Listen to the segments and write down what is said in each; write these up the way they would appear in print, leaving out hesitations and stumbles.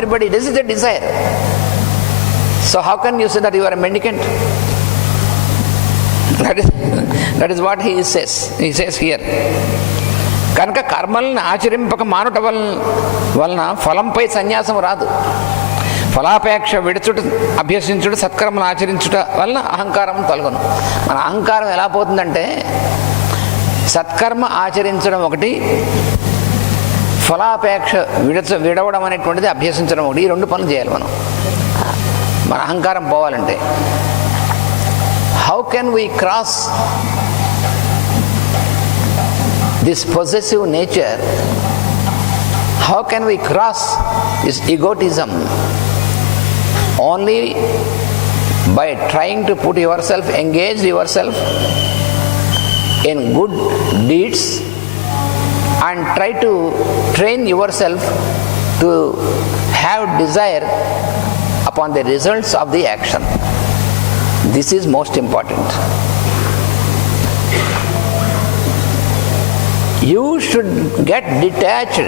everybody. This is the desire. So how can you say that you are a mendicant? That is what he says. He says here. కనుక కర్మలను ఆచరింపక మానుట వలన ఫలంపై సన్యాసం రాదు. ఫలాపేక్ష విడుచుట అభ్యసించుట సత్కర్మలు ఆచరించుట వలన అహంకారం తొలగను. మన అహంకారం ఎలా పోతుందంటే సత్కర్మ ఆచరించడం ఒకటి, ఫలాపేక్ష విడవడం అనేటువంటిది అభ్యసించడం ఒకటి. ఈ రెండు పనులు చేయాలి మనం మన అహంకారం పోవాలంటే. How can we cross this possessive nature? How can we cross this egotism? Only by trying to put yourself, engage yourself in good deeds and try to train yourself to have desire upon the results of the action. This is most important. You should get detached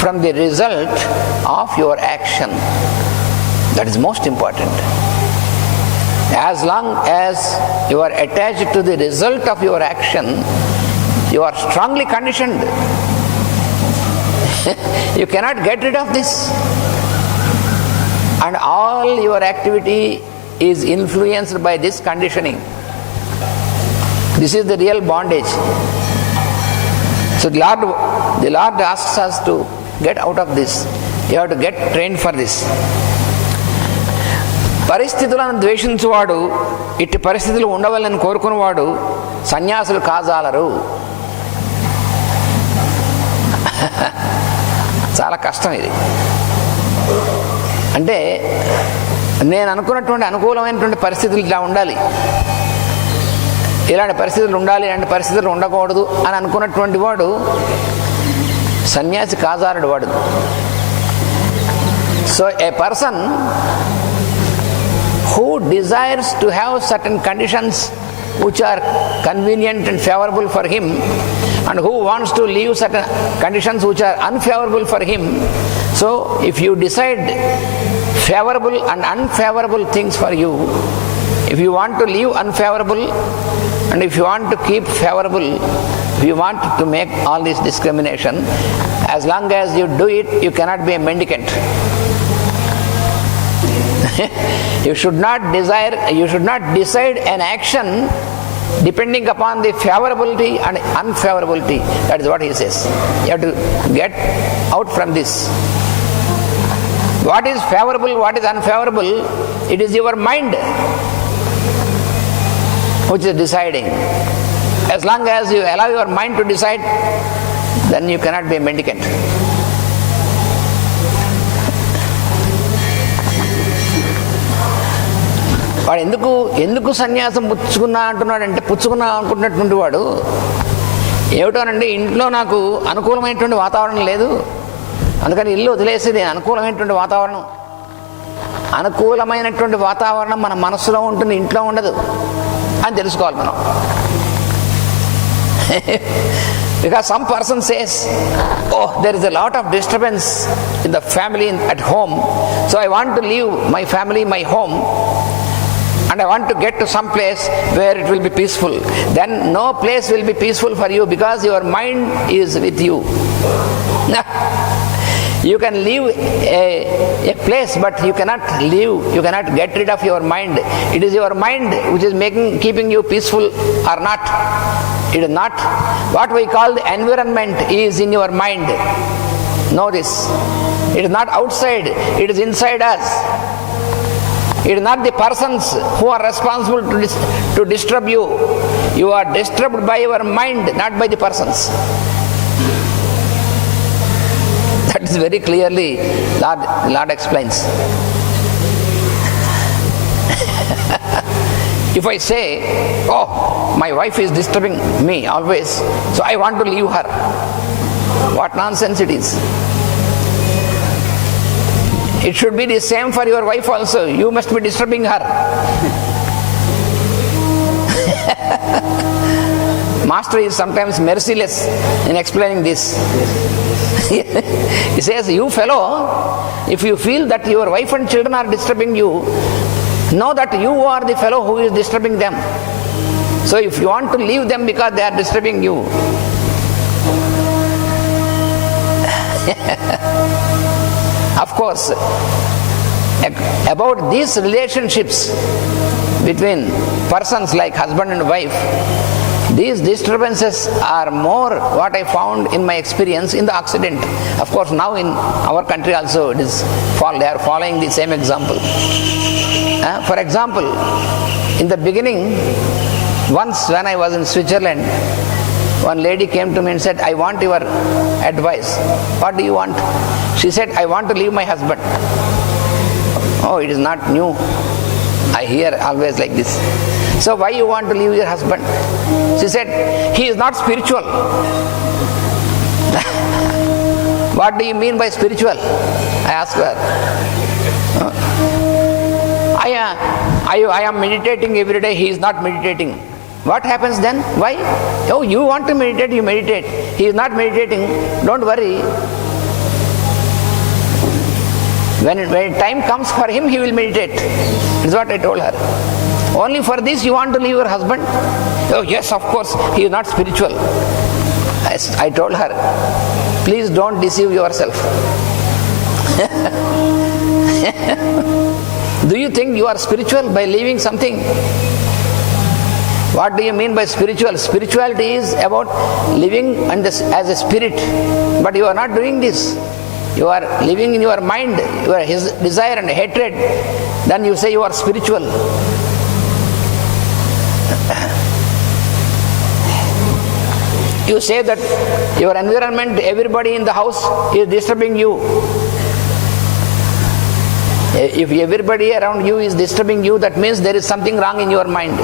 from the result of your action. That is most important. As long as you are attached to the result of your action, you are strongly conditioned. You cannot get rid of this. And all your activity is influenced by this conditioning. This is the real bondage. So the Lord asks us to get out of this. You have to get trained for this. పరిస్థితులను ద్వేషించువాడు, ఇట్టి పరిస్థితులు ఉండవాలని కోరుకునేవాడు సన్యాసులు కాజాలరు. చాలా కష్టం ఇది. అంటే నేను అనుకున్నటువంటి అనుకూలమైనటువంటి పరిస్థితులు ఇలా ఉండాలి, ఇలాంటి పరిస్థితులు ఉండాలి, ఇలాంటి పరిస్థితులు ఉండకూడదు అని అనుకున్నటువంటి వాడు సన్యాసి కాజారుడు వాడు. సో ఏ person who desires to have certain conditions which are convenient and favorable for him, and who wants to leave certain conditions which are unfavorable for him, so if you decide favorable and unfavorable things for you, if you want to leave unfavorable and if you want to keep favorable, if you want to make all this discrimination, as long as you do it, you cannot be a mendicant. You should not decide an action depending upon the favorability and unfavorability. That is what he says. You have to get out from this. What is favorable, what is unfavorable? It is your mind which is deciding. As long as you allow your mind to decide, then you cannot be a mendicant. వాడు ఎందుకు సన్యాసం పుచ్చుకున్నా అంటున్నాడు అంటే, పుచ్చుకున్నా అనుకుంటున్నటువంటి వాడు ఏమిటోనండి, ఇంట్లో నాకు అనుకూలమైనటువంటి వాతావరణం లేదు, అందుకని ఇల్లు వదిలేసి నేను అనుకూలమైనటువంటి వాతావరణం మన మనసులో ఉంటుంది, ఇంట్లో ఉండదు అని తెలుసుకోవాలి మనం. Because some person says, oh, there is a lot of disturbance in the family at home, so I want to leave my family, my home, and I want to get to some place where it will be peaceful. Then no place will be peaceful for you because your mind is with you. You can leave a place, but you cannot get rid of your mind. It is your mind which is keeping you peaceful or not. It is not. What we call the environment is in your mind. Know this. It is not outside, it is inside us. It is not the persons who are responsible to disturb you. You are disturbed by your mind, not by the persons. That is very clearly Lord explains. If I say, oh, my wife is disturbing me always, so I want to leave her, what nonsense it is. It should be the same for your wife also. You must be disturbing her. Master is sometimes merciless in explaining this. He says, you fellow, if you feel that your wife and children are disturbing you, know that you are the fellow who is disturbing them. So if you want to leave them because they are disturbing you, of course, about these relationships between persons like husband and wife, these disturbances are more what I found in my experience in the Occident. Of course, now in our country also they are following the same example. For example, in the beginning, once when I was in Switzerland, one lady came to me and said, I want your advice. What do you want? She said, I want to leave my husband. Oh, it is not new. I hear always like this. So why you want to leave your husband? She said, he is not spiritual. What do you mean by spiritual? I asked her. I am meditating every day, he is not meditating. What happens then? Why? Oh, you want to meditate, you meditate. He is not meditating, don't worry. When time comes for him, he will meditate. That's what I told her. Only for this you want to leave your husband? Oh yes, of course, he is not spiritual. I told her, please don't deceive yourself. Do you think you are spiritual by leaving something? What do you mean by spiritual? Spirituality is about living as a spirit. But you are not doing this. You are living in your mind, your desire and hatred. Then you say you are spiritual. You say that your environment, everybody in the house is disturbing you. If everybody around you is disturbing you, that means there is something wrong in your mind.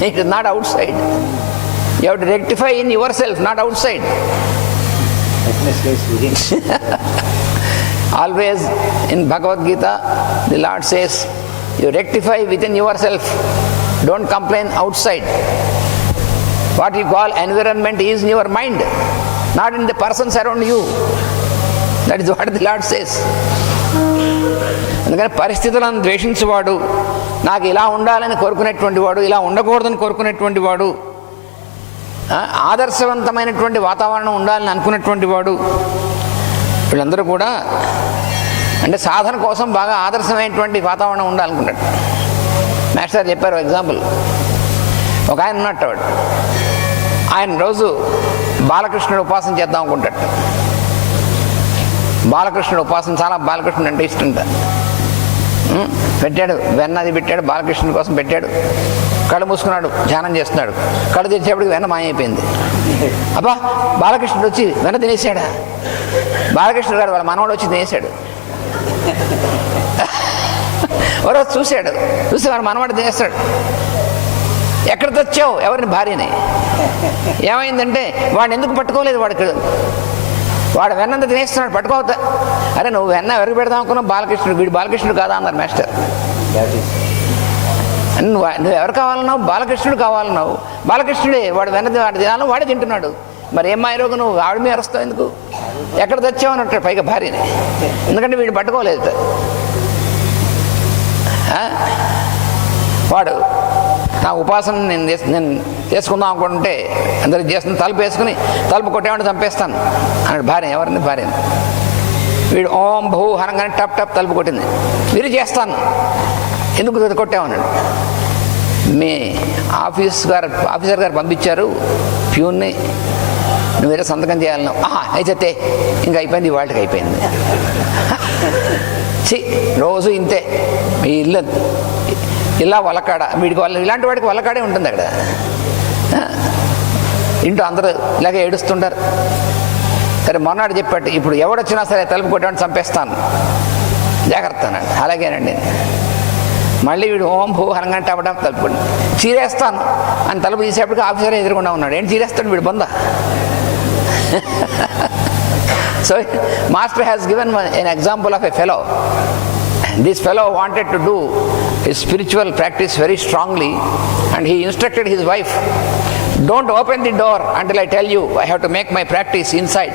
It is not outside. You have to rectify in yourself, not outside. Always in Bhagavad Gita, the Lord says, you rectify within yourself. Don't complain outside. What you call environment is in your mind, not in the persons around you. That is what the Lord says. అందుకని పరిస్థితులను ద్వేషించేవాడు, నాకు ఇలా ఉండాలని కోరుకునేటువంటి వాడు, ఇలా ఉండకూడదని కోరుకునేటువంటి వాడు, ఆదర్శవంతమైనటువంటి వాతావరణం ఉండాలని అనుకునేటువంటి వాడు, వీళ్ళందరూ కూడా అంటే సాధన కోసం బాగా ఆదర్శమైనటువంటి వాతావరణం ఉండాలనుకుంటాడు. మాస్టర్ చెప్పారు ఎగ్జాంపుల్. ఒక ఆయన ఉన్నట్టు వాడు, ఆయన రోజు బాలకృష్ణుడు ఉపాసన చేద్దాం అనుకుంటాడు. బాలకృష్ణుడు ఉపాసన, చాలా బాలకృష్ణుడు అంటే ఇష్టం. పెట్టాడు, వెన్నది పెట్టాడు, బాలకృష్ణుడి కోసం పెట్టాడు. కళ్ళు మూసుకున్నాడు, ధ్యానం చేస్తున్నాడు. కళ్ళు తెచ్చేప్పటికి వెన్న మాయమైపోయింది. అబ్బా, బాలకృష్ణుడు వచ్చి వెన్న తినేసాడా? బాలకృష్ణుడు గారు వాళ్ళ మనవాడు వచ్చి తినేసాడు. ఒకరోజు చూశాడు, చూసి వాళ్ళ మనవాడు తినేస్తాడు. ఎక్కడ తెచ్చావు? ఎవరిని? భార్యని. ఏమైందంటే వాడిని ఎందుకు పట్టుకోలేదు? వాడు వెన్నంత తినేస్తున్నాడు, పట్టుకోవద్దా? అరే నువ్వు వెన్న ఎవరికి పెడదాం అనుకున్నావు? బాలకృష్ణుడు. వీడు బాలకృష్ణుడు కాదా అన్నారు మాస్టర్. నువ్వు ఎవరు కావాలన్నావు? బాలకృష్ణుడు కావాలన్నావు. బాలకృష్ణుడే, వాడు వెన్న వాడు తినాలి, వాడే తింటున్నాడు. మరి ఏం మాయరోగు నువ్వు ఆవిడ మీద అరుస్తావు ఎందుకు? ఎక్కడ తెచ్చావు అని అంటాడు పైగా భార్యని. ఎందుకంటే వీడు పట్టుకోలేదు. వాడు నా ఉపాసన నేను చేసుకుందాం అనుకుంటే అందరికి చేస్తున్న తలుపు వేసుకుని తలుపు కొట్టేవాడిని చంపేస్తాను అన్నాడు భార్య. ఎవరిని? భార్యని. వీడు ఓం భూ హనంగానే టప్ టప్ తలుపు కొట్టింది. మీరు చేస్తాను. ఎందుకు కొట్టామన్నాడు. మీ ఆఫీసర్ గారు పంపించారు ప్యూన్ని, నువ్వు వేరే సంతకం చేయాలను. అయితే ఇంకా అయిపోయింది, వాళ్ళకి అయిపోయింది. రోజు ఇంతే. మీ ఇల్లు ఇలా వలకాడ, వీడికి ఇలాంటి వాడికి వలకాడే ఉంటుంది అక్కడ. ఇంట్లో అందరూ ఇలాగే ఏడుస్తుంటారు. సరే మొన్నటి చెప్పాడు, ఇప్పుడు ఎవడొచ్చినా సరే తలుపు కొట్టేవాడిని చంపేస్తాను, జాగ్రత్త అన్నాడు. అలాగేనండి. మళ్ళీ వీడు ఓం భూ హనంగా టపటం తలుపు చీరేస్తాను అని తలుపు తీసేపటికి ఆఫీసర్ ఎదురుకుండా ఉన్నాడు. ఏంటి చీరేస్తాడు వీడు? బొంద. So master has given an example of a fellow. This fellow wanted to do his spiritual practice very strongly, and he instructed his wife Don't open the door until I tell you. I have to make my practice inside.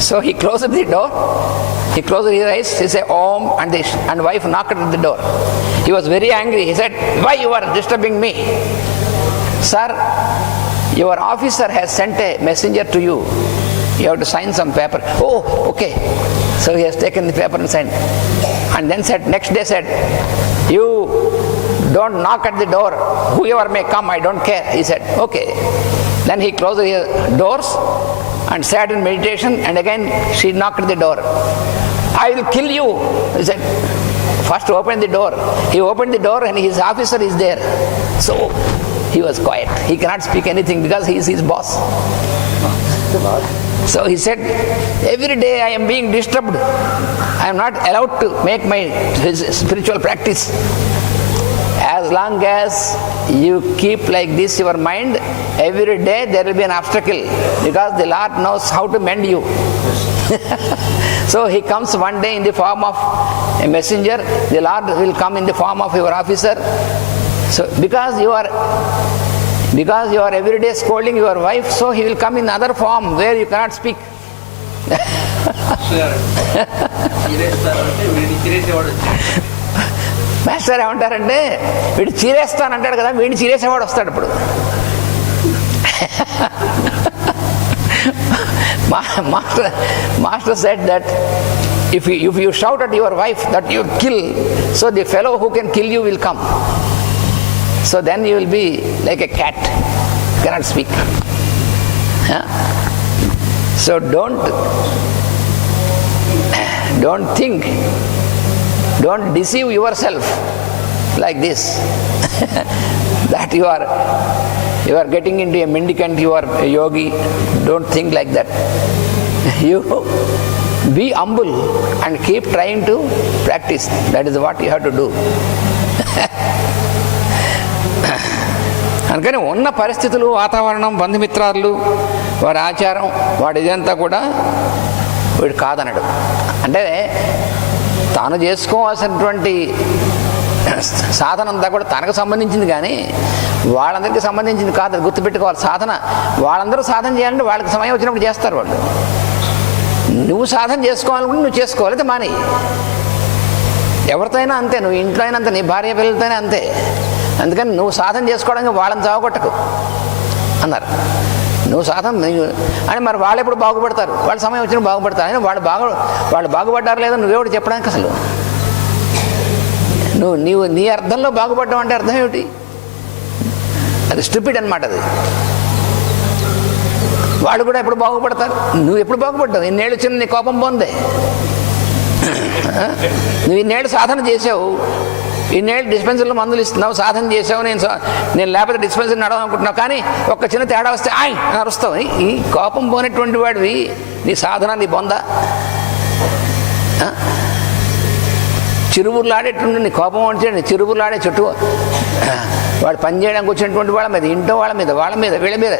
So he closed the door. He closed his eyes. He said, Om, and wife knocked at the door. He was very angry. He said, why you are disturbing me? Sir, your officer has sent a messenger to you. You have to sign some paper. Oh, okay. So he has taken the paper and signed. And then next day said, you don't knock at the door. Whoever may come, I don't care. He said, okay. Then he closed his doors and sat in meditation, and again she knocked at the door. I will kill you. He said, first open the door. He opened the door and his officer is there. So he was quiet. He cannot speak anything because he is his boss. So he said, every day I am being disturbed. I am not allowed to make my spiritual practice. As long as you keep like this your mind, every day there will be an obstacle because the Lord knows how to mend you. So he comes one day in the form of a messenger. The Lord will come in the form of your officer. So because you are every day scolding your wife, so he will come in other form where you cannot speak. Master ఏమంటారంటే వీడు చీరేస్తానంటాడు కదా, వీడిని చీరేసేవాడు వస్తాడు ఇప్పుడు. Master said that if you shout at your wife that you kill, so the fellow who can kill you will come. So then you will be like a cat, cannot speak. So don't think, don't deceive yourself like this that you are getting into a mendicant, you are a yogi. Don't think like that. You be humble and keep trying to practice. That is what you have to do. అందుకని ఉన్న పరిస్థితులు, వాతావరణం, బంధుమిత్రాలు, వారి ఆచారం, వాడి ఇదంతా కూడా వీడు కాదనడు. అంటే తాను చేసుకోవాల్సినటువంటి సాధన అంతా కూడా తనకు సంబంధించింది కానీ వాళ్ళందరికీ సంబంధించింది కాదు. అది గుర్తుపెట్టుకోవాలి. సాధన వాళ్ళందరూ సాధన చేయాలంటే వాళ్ళకి సమయం వచ్చినప్పుడు చేస్తారు వాళ్ళు. నువ్వు సాధన చేసుకోవాలనుకుంటే నువ్వు చేసుకోవాలి, మాని. ఎవరితో అయినా అంతే, నువ్వు ఇంట్లో అయినా అంతే, నీ భార్య పిల్లలతోనే అంతే. అందుకని నువ్వు సాధన చేసుకోవడానికి వాళ్ళని చావగొట్టకు అన్నారు. నువ్వు సాధన అని మరి వాళ్ళు ఎప్పుడు బాగుపడతారు? వాళ్ళ సమయం వచ్చినప్పుడు బాగుపడతారు. అని వాళ్ళు బాగుపడ్డారు లేదా నువ్వేమిటి చెప్పడానికి? అసలు నీవు నీ అర్థంలో బాగుపడ్డావు అంటే అర్థం ఏమిటి? అది స్టూపిడ్ అన్నమాట. అది వాళ్ళు కూడా ఎప్పుడు బాగుపడతారు? నువ్వు ఎప్పుడు బాగుపడ్డావు? ఇన్నేళ్ళు వచ్చిన నీ కోపం పోందే. నువ్వు ఇన్నేళ్ళు సాధన చేసావు, ఇన్నేళ్ళు డిస్పెన్సరీలో మందులు ఇస్తున్నావు, సాధన చేసావు. నేను లేకపోతే డిస్పెన్సరీ నడవాలనుకుంటున్నావు, కానీ ఒక్క చిన్న తేడా వస్తే ఆయ్ అరుస్తావు. ఈ కోపం పోయినటువంటి వాడివి నీ సాధన, నీ బొంద. చిరుబుర్లాడేటువంటి నీ కోపం అంటే చిరుబుర్లాడే చుట్టూ వాడు పనిచేయడానికి వచ్చినటువంటి వాళ్ళ మీద, ఇంట్లో వాళ్ళ మీద, వీళ్ళ మీద.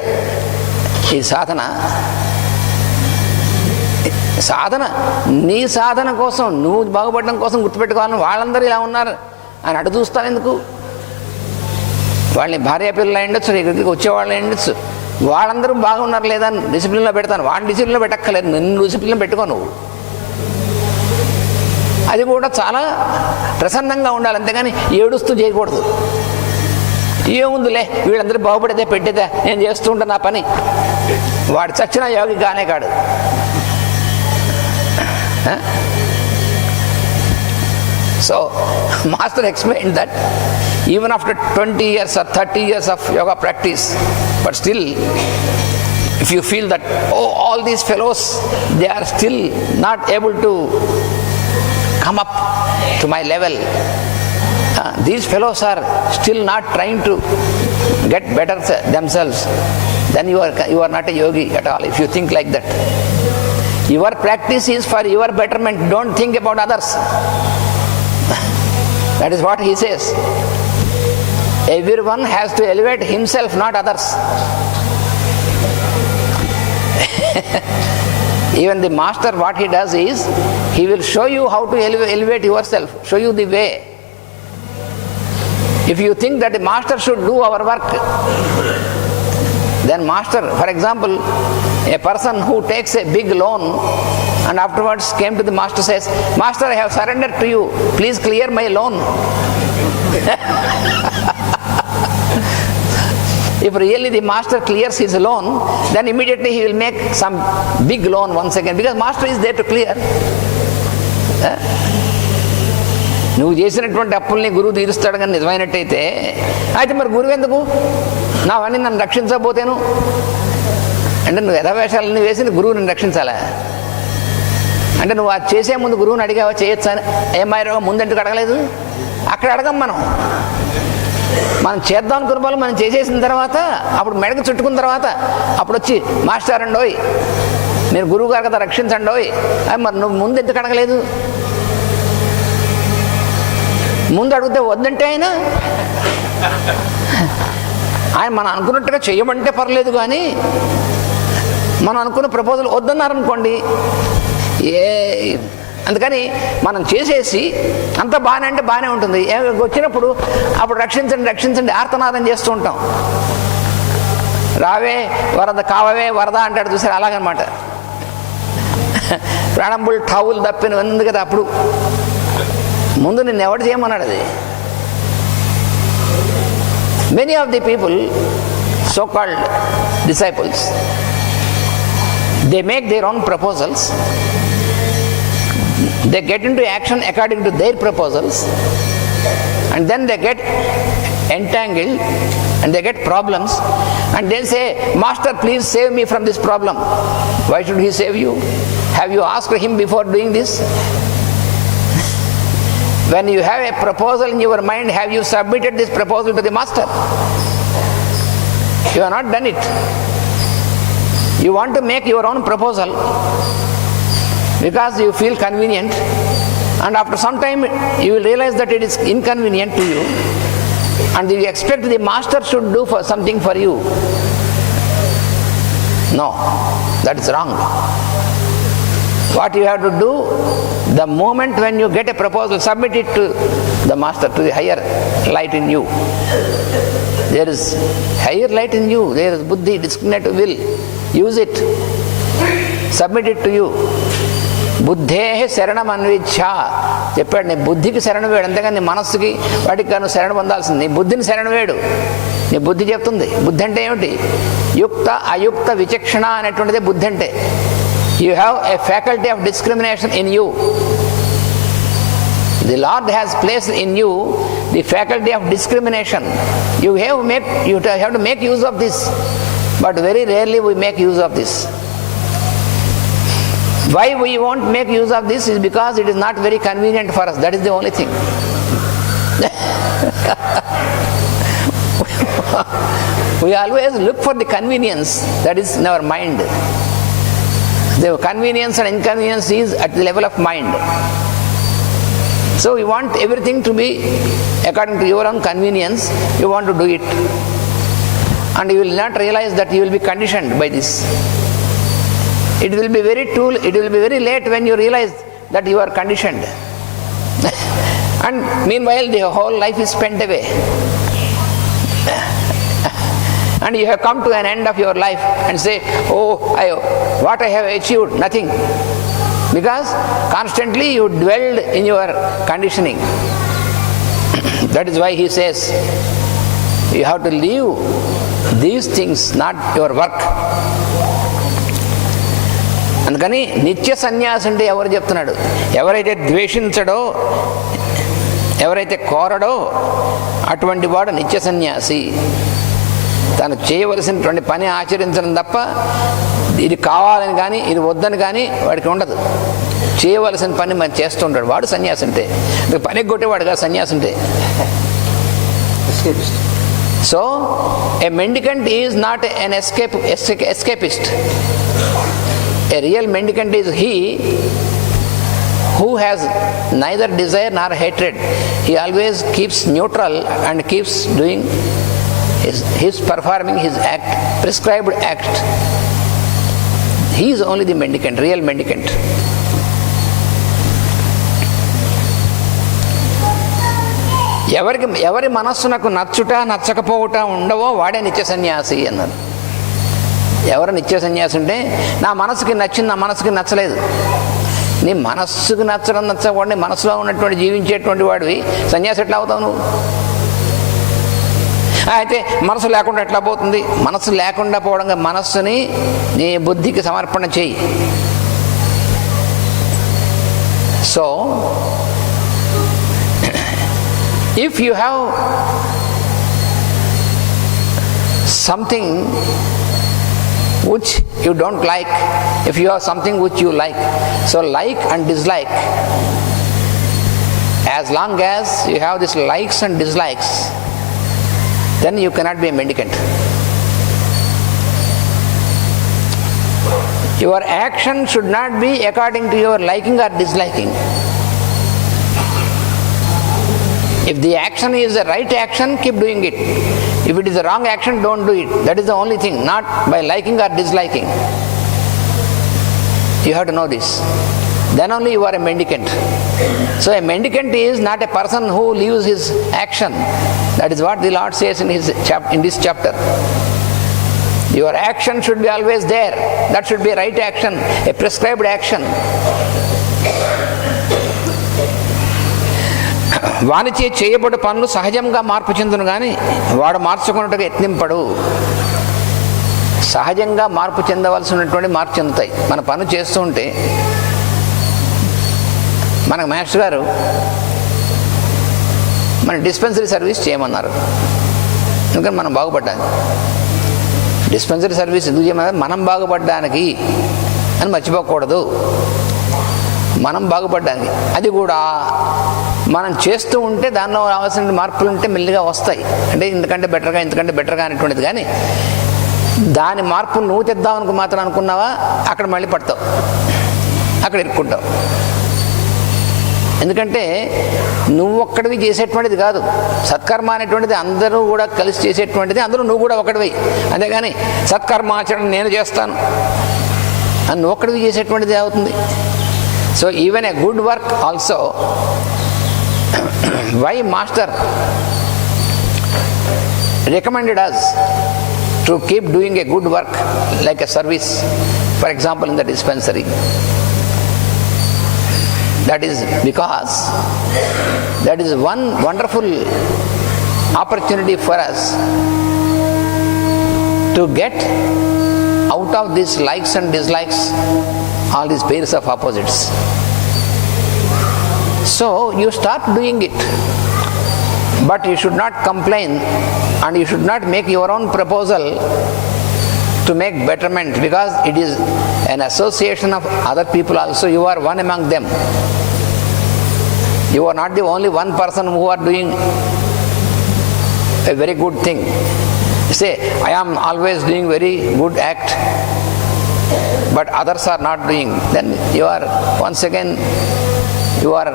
ఈ సాధన నీ సాధన కోసం, నువ్వు బాగుపడడం కోసం గుర్తుపెట్టుకోవాలని వాళ్ళందరూ ఇలా ఉన్నారు అని అటు చూస్తావు ఎందుకు? వాళ్ళని భార్య పిల్లలు అయ్యుండొచ్చు, ఇక్కడికి వచ్చేవాళ్ళు అయ్యుండొచ్చు, వాళ్ళందరూ బాగున్నారు లేదా డిసిప్లిన్లో పెడతాను. వాళ్ళని డిసిప్లిన్లో పెట్టక్కర్లేదు, నిన్ను డిసిప్లిన్లో పెట్టుకో నువ్వు. అది కూడా చాలా ప్రసన్నంగా ఉండాలి, అంతేగాని ఏడుస్తూ చేయకూడదు. ఏముందిలే వీళ్ళందరూ బాగుపడేదే పెట్టేదే, నేను చేస్తూ ఉంటాను నా పని. వాడు చచ్చిన యోగి కానే కాడు. So, Master explained that even after 20 years or 30 years of yoga practice, but still, if you feel that, oh, all these fellows, they are still not able to come up to my level, these fellows are still not trying to get better themselves, then you are not a yogi at all, if you think like that. Your practice is for your betterment. Don't think about others. That is what he says. Everyone has to elevate himself, not others. Even the master, what he does is, he will show you how to elevate yourself, show you the way. If you think that the master should do our work, Then master, for example, a person who takes a big loan and afterwards came to the master, says, Master, I have surrendered to you, please clear my loan. If really the master clears his loan, then immediately he will make some big loan once again, because master is there to clear. నువ్వు చేసినటువంటి అప్పుల్ని గురువు తీరుస్తాడు కానీ నిజమైనట్టయితే, అయితే మరి గురువు ఎందుకు నావన్నీ నన్ను రక్షించకపోతేను అంటే నువ్వు యథావేషాలన్నీ వేసి గురువు నన్ను రక్షించాలా? అంటే నువ్వు అది చేసే ముందు గురువుని అడిగావా, చేయొచ్చా అని? ఏమాయిరో ముందెందుకు అడగలేదు? అక్కడ అడగం మనం చేద్దాం అనుకున్న వాళ్ళు మనం చేసేసిన తర్వాత, అప్పుడు మెడకు చుట్టుకున్న తర్వాత అప్పుడు వచ్చి మాస్టర్ అండోయ్ మీరు గురువు గారు కదా రక్షించండోయ్, మరి నువ్వు ముందు ఎందుకు అడగలేదు? ముందు అడిగితే వద్దంటే ఆయన మనం అనుకున్నట్టుగా చేయమంటే పర్లేదు, కానీ మనం అనుకున్న ప్రపోజల్ వద్దన్నారనుకోండి, అందుకని మనం చేసేసి అంత బాగానే అంటే బాగానే ఉంటుంది, వచ్చినప్పుడు అప్పుడు రక్షించండి రక్షించండి ఆర్తనాదం చేస్తూ ఉంటాం. రావే వరద, కావవే వరద అంటాడు చూసారు, అలాగనమాట. ప్రాణంబుల్ ఠావులు తప్పిన ఉంది కదా, అప్పుడు ముందు నిన్ను ఎవడు చేయమన్నాడు అది. Many of the people, so called disciples, they make their own proposals, they get into action according to their proposals, and then they get entangled and they get problems, and they'll say, Master, please save me from this problem. Why should he save you? Have you asked him before doing this? When you have a proposal in your mind, have you submitted this proposal to the master? You have not done it. You want to make your own proposal because you feel convenient, and after some time you will realize that it is inconvenient to you, and you expect the master should do something for you. No, that is wrong. What you have to do, the moment when you get a proposal, submit it to the master, to the higher light in you. There is higher light in you, there is buddhi, discriminative will. Use it, submit it to you. బుద్ధే శరణం అన్విచ్ఛ చెప్పాడు. నీ బుద్ధికి శరణు వేడు, అంతేగాని నీ మనస్సుకి వాటికి నువ్వు శరణు పొందాల్సింది. నీ బుద్ధిని శరణు వేడు, నీ బుద్ధి చెప్తుంది. బుద్ధి అంటే ఏమిటి? యుక్త అయుక్త విచక్షణ అనేటువంటిదే బుద్ధి అంటే. You have a faculty of discrimination in you. The lord has placed in you the faculty of discrimination. You have to make use of this, but very rarely we make use of this. Why we won't make use of this is because it is not very convenient for us. That is the only thing. We always look for the convenience that is in our mind. The convenience and inconvenience is at the level of mind. So you want everything to be according to your own convenience. You want to do it, and you will not realize that you will be conditioned by this. It will be very late when you realize that you are conditioned. And meanwhile the whole life is spent away. And you have come to an end of your life and say, what I have achieved? Nothing. Because constantly you dwelled in your conditioning. That is why he says, you have to leave these things, not your work. అందుకని నిత్య సన్యాసి అంటే ఎవరు చెప్తున్నాడు? ఎవరైతే ద్వేషించడో, ఎవరైతే కోరడో అటువంటి వాడు నిత్య సన్యాసి. తను చేయవలసినటువంటి పని ఆచరించడం తప్ప ఇది కావాలని కానీ ఇది వద్దని కానీ వాడికి ఉండదు. చేయవలసిన పని మరి చేస్తుంటాడు, వాడు సన్యాసి అంటే. పని కొట్టేవాడు కాదు సన్యాసి అంటే. So a mendicant is not an escapist. A real mendicant is he who has neither desire nor hatred. He always keeps neutral and keeps doing his performing his act, prescribed act. He is only the mendicant, real mendicant. ఎవరి మనస్సునకు నచ్చుట నచ్చకపోవట ఉండవో వాడే నిత్య సన్యాసి అన్నారు. ఎవరు నిత్య సన్యాసి ఉంటే నా మనసుకి నచ్చింది, నా మనసుకి నచ్చలేదు. నీ మనస్సుకు నచ్చడం నచ్చకూడని మనసులో ఉన్నటువంటి జీవించేటువంటి వాడివి సన్యాసి ఎట్లా అవుతావు నువ్వు? అయితే మనసు లేకుండా ఎట్లా పోతుంది? మనసు లేకుండా పోవడంగా మనస్సుని నీ బుద్ధికి సమర్పణ చేయి. So if you have something which you don't like, if you have something which you like, so like and dislike, as long as you have these likes and dislikes, then you cannot be a mendicant. Your action should not be according to your liking or disliking. If the action is the right action, keep doing it. If it is the wrong action, don't do it. That is the only thing, not by liking or disliking. You have to know this. Then only you are a mendicant. So a mendicant is not a person who leaves his action. That is what the Lord says in this chapter. Your action should be always there. That should be a right action, a prescribed action. వానిచే చేయబడు పనులు సహజంగా మార్పు చెందును కానీ వాడు మార్చుకున్నట్టుగా యత్నింపడు. సహజంగా మార్పు చెందవలసినటువంటి మార్పు చెందుతాయి. మన పని చేస్తూ ఉంటే మనకు మాస్టర్ గారు మన డిస్పెన్సరీ సర్వీస్ చేయమన్నారు. ఎందుకంటే మనం బాగుపడ్డానికి. డిస్పెన్సరీ సర్వీస్ ఎందుకు చేయమన్నారు? మనం బాగుపడ్డానికి అని మర్చిపోకూడదు. మనం బాగుపడ్డానికి. అది కూడా మనం చేస్తూ ఉంటే దానిలో రావాల్సిన మార్పులు ఉంటే మెల్లిగా వస్తాయి. అంటే ఇంతకంటే బెటర్గా అనేటువంటిది. కానీ దాని మార్పులు నువ్వు తెద్దామనుకు మాత్రం అనుకున్నావా, అక్కడ మళ్ళీ పడతావు, అక్కడ ఇరుక్కుంటావు. ఎందుకంటే నువ్వు ఒక్కడివి చేసేటువంటిది కాదు. సత్కర్మ అనేటువంటిది అందరూ కూడా కలిసి చేసేటువంటిది. అందరూ నువ్వు కూడా ఒకటివి. అంతేగాని సత్కర్మాచరణ నేను చేస్తాను అని నువ్వు ఒక్కడివి చేసేటువంటిది అవుతుంది. So even a good work also, why master recommended us to keep doing a good work like a service, for example in the dispensary? That is because that is one wonderful opportunity for us to get out of these likes and dislikes, all these pairs of opposites. So you start doing it, but you should not complain and you should not make your own proposal to make betterment, because it is an association of other people also. You are one among them. You are not the only one person who are doing a very good thing. You say, I am always doing very good act, but others are not doing. Then you are once again you are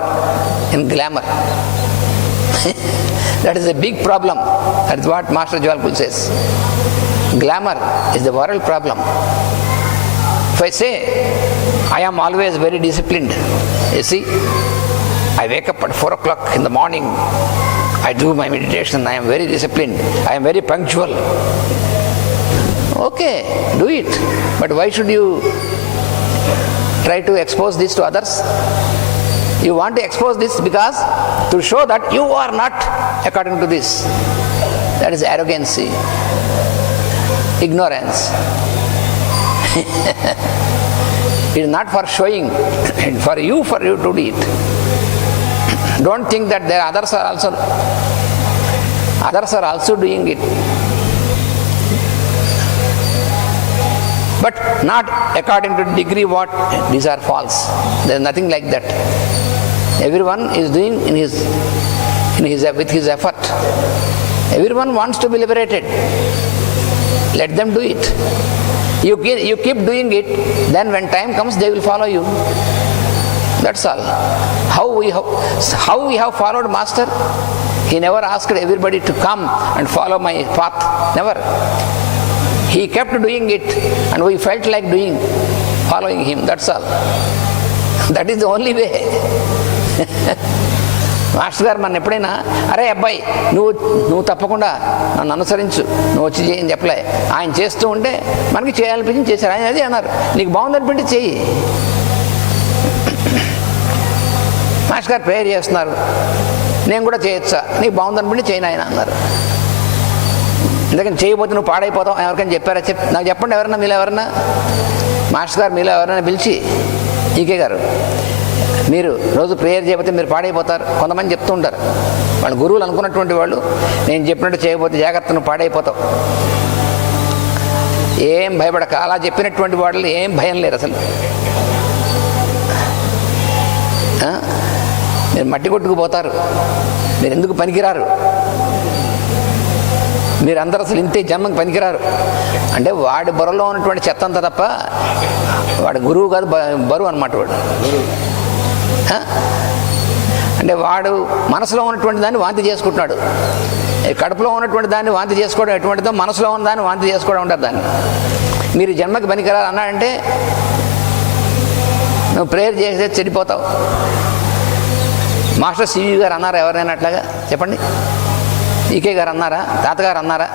in glamour. That is a big problem. That is what Master Jwalpul says. Glamour is the world problem. If I say, I am always very disciplined, you see, I wake up at 4 o'clock in the morning, I do my meditation, I am very disciplined, I am very punctual. Okay, do it. But why should you try to expose this to others? You want to expose this because to show that you are not according to this. That is arrogancy, ignorance. It is not for showing, for you to do it. Don't think that there others are also doing it. But not according to degree what, these are false. There is nothing like that. Everyone is doing with his effort. Everyone wants to be liberated. Let them do it. You keep doing it, then when time comes they will follow you. That's all. How we have followed Master? He never asked everybody to come and follow my path. Never. He kept doing it and we felt like following him. That's all. That is the only way. Master గారు మన ఎప్పుడైనా అరే అబ్బాయి నువ్వు తప్పకుండా నన్ను అనుసరించు, నువ్వు వచ్చి చేయని చెప్పలే. ఆయన చేస్తూ ఉంటే మనకి చేయాలనిపించి చేశారు. ఆయన అదే అన్నారు, నీకు బాగుందనిపించి చెయ్యి. మాస్టర్ గారు ప్రేయర్ చేస్తున్నారు, నేను కూడా చేయొచ్చా, నీకు బాగుందనిపించి చేయను ఆయన అన్నారు. ఎందుకని చేయకపోతే నువ్వు పాడైపోతావు ఎవరికైనా చెప్పారా? నాకు చెప్పండి, ఎవరన్నా మీలో ఎవరన్నా మాస్టర్ గారు మీలో ఎవరైనా పిలిచి ఈకే గారు మీరు రోజు ప్రేయర్ చేయకపోతే మీరు పాడైపోతారు కొంతమంది చెప్తూ ఉంటారు. వాళ్ళ గురువులు అనుకున్నటువంటి వాళ్ళు, నేను చెప్పినట్టు చేయకపోతే జాగ్రత్త నువ్వు పాడైపోతావు. ఏం భయపడక, అలా చెప్పినటువంటి వాళ్ళు ఏం భయం లేరు అసలు. మీరు మట్టి కొట్టుకుపోతారు, మీరు ఎందుకు పనికిరారు, మీరు అందరూ అసలు ఇంతే జన్మకి పనికిరారు అంటే వాడి బుర్రలో ఉన్నటువంటి చెత్త అంతా తప్ప వాడు గురువు కాదు, బరువు అనమాట వాడు. అంటే వాడు మనసులో ఉన్నటువంటి దాన్ని వాంతి చేసుకుంటున్నాడు. కడుపులో ఉన్నటువంటి దాన్ని వాంతి చేసుకోవడం ఎటువంటిదో మనసులో ఉన్న దాన్ని వాంతి చేసుకోవడం ఉంటారు. దాన్ని మీరు జన్మకి పనికిరారు అన్నాడంటే నువ్వు ప్రేయర్ చేస్తే చెడిపోతావు. మాస్టర్ సివి గారు అన్నారా ఎవరైనా అట్లాగా చెప్పండి? ఈకే గారు అన్నారా? తాతగారు అన్నారా?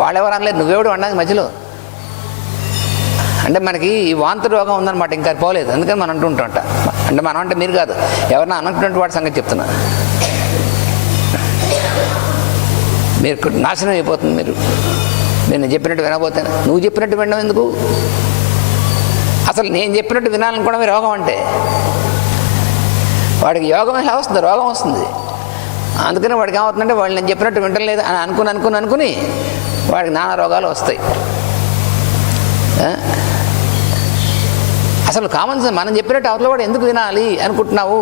వాళ్ళెవరు అనలేదు, నువ్వెవడు అన్నది మధ్యలో. అంటే మనకి ఈ వాంతి రోగం ఉందన్నమాట, ఇంకా పోలేదు. అందుకని మనం అంటుంటాం. అంటే మనం అంటే మీరు కాదు, ఎవరన్నా అన్నటువంటి వాడి సంగతి చెప్తున్నా. మీరు నాశనం అయిపోతుంది. మీరు నేను చెప్పినట్టు వినకపోతే, నువ్వు చెప్పినట్టు వినడం ఎందుకు? అసలు నేను చెప్పినట్టు వినాలనుకోవడమే రోగం. అంటే వాడికి యోగం ఎలా వస్తుంది? రోగం వస్తుంది. అందుకని వాడికి ఏమవుతుందంటే వాళ్ళు నేను చెప్పినట్టు వింటలేదు అని అనుకుని వాడికి నానా రోగాలు వస్తాయి. అసలు కామన్ సెన్స్, మనం చెప్పినట్టు అవతల వాడు ఎందుకు వినాలి అనుకుంటున్నావు?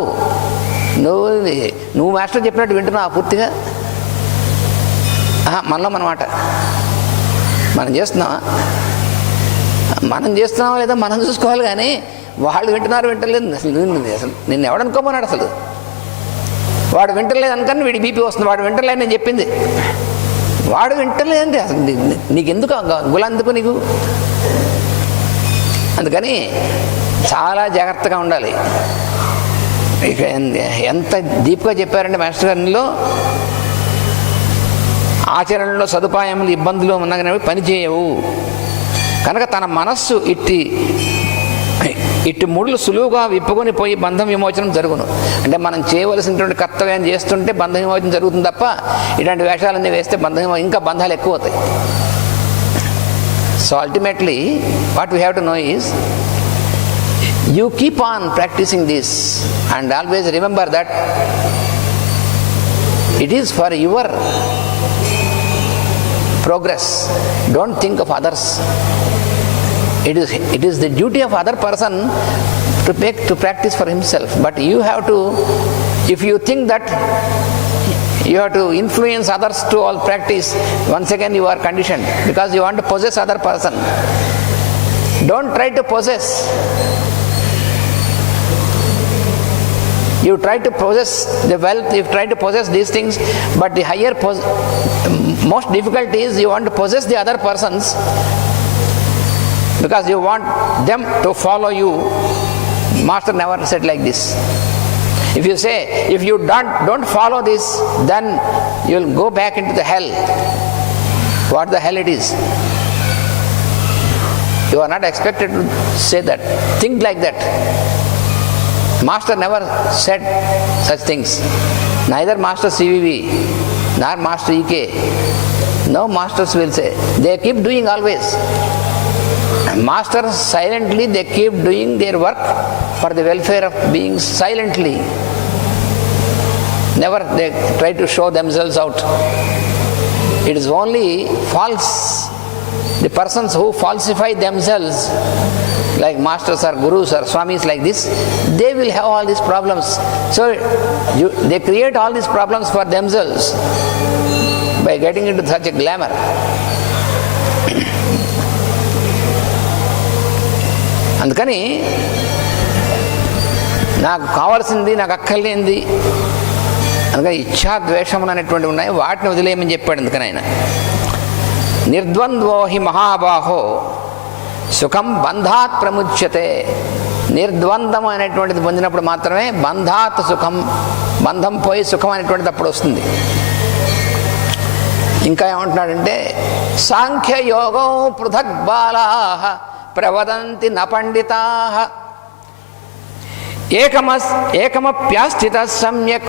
నువ్వు మాస్టర్ చెప్పినట్టు వింటున్నావు పూర్తిగా? మనలో మనమాట మనం చేస్తున్నావా? మనం చేస్తున్నావా లేదా మనం చూసుకోవాలి. కానీ వాళ్ళు వింటున్నారు వింటలేదు అసలు నిన్ను ఎవడనుకోమన్నాడు? అసలు వాడు వింటలేదు అనుకని వీడి బీపీ వస్తుంది. వాడు వింటలేదు నేను చెప్పింది, వాడు వింటలేదండి. అసలు నీకెందుకు గులందుకు నీకు? అందుకని చాలా జాగ్రత్తగా ఉండాలి. ఇక ఎంత డీప్గా చెప్పారంటే మాస్టర్ గారిలో, ఆచరణలో సదుపాయములు ఇబ్బందులు ఉన్నగానే పని చేయవు కనుక తన మనస్సు ఇట్టి ముళ్ళు సులువుగా విప్పుకొని పోయి బంధం విమోచనం జరుగును. అంటే మనం చేయవలసినటువంటి కర్తవ్యం చేస్తుంటే బంధ విమోచనం జరుగుతుంది తప్ప ఇలాంటి వేషాలన్నీ వేస్తే ఇంకా బంధాలు ఎక్కువ అవుతాయి. So ultimately what we have to know is you keep on practicing this and always remember that it is for your progress. Don't think of others. It is the duty of other person to practice for himself, but you have to, if you think that you have to influence others to all practice, once again you are conditioned because you want to possess other person. Don't try to possess. You try to possess the wealth, you try to possess these things, but the most difficult is you want to possess the other persons because you want them to follow you. Master never said like this. If you say, if you don't follow this, then you will go back into the hell. What the hell it is? You are not expected to say that. Think like that. Master never said such things. Neither Master CVV nor Master EK. No masters will say. They keep doing always. Masters silently they keep doing their work for the welfare of beings silently. Never they try to show themselves out. It is only false. The persons who falsify themselves, like masters or gurus or swamis like this, they will have all these problems. So they create all these problems for themselves by getting into such a glamour. అందుకని నాకు కావాల్సింది నాకు అక్కర్లేంది అందుకని ఇచ్ఛా ద్వేషములు అనేటువంటి ఉన్నాయి, వాటిని వదిలేయమని చెప్పాడు. అందుకని ఆయన నిర్ద్వంద్వో హి మహాబాహో సుఖం బంధాత్ ప్రముచ్యతే. నిర్ద్వంద్వం అనేటువంటిది పొందినప్పుడు మాత్రమే బంధాత్ సుఖం, బంధం పోయి సుఖం అనేటువంటిది అప్పుడు వస్తుంది. ఇంకా ఏమంటున్నాడంటే సాంఖ్యయోగం పృథక్ బాలాః ప్రవదంతి న పండితాః ఏకమప్యాస్థితః సమ్యక్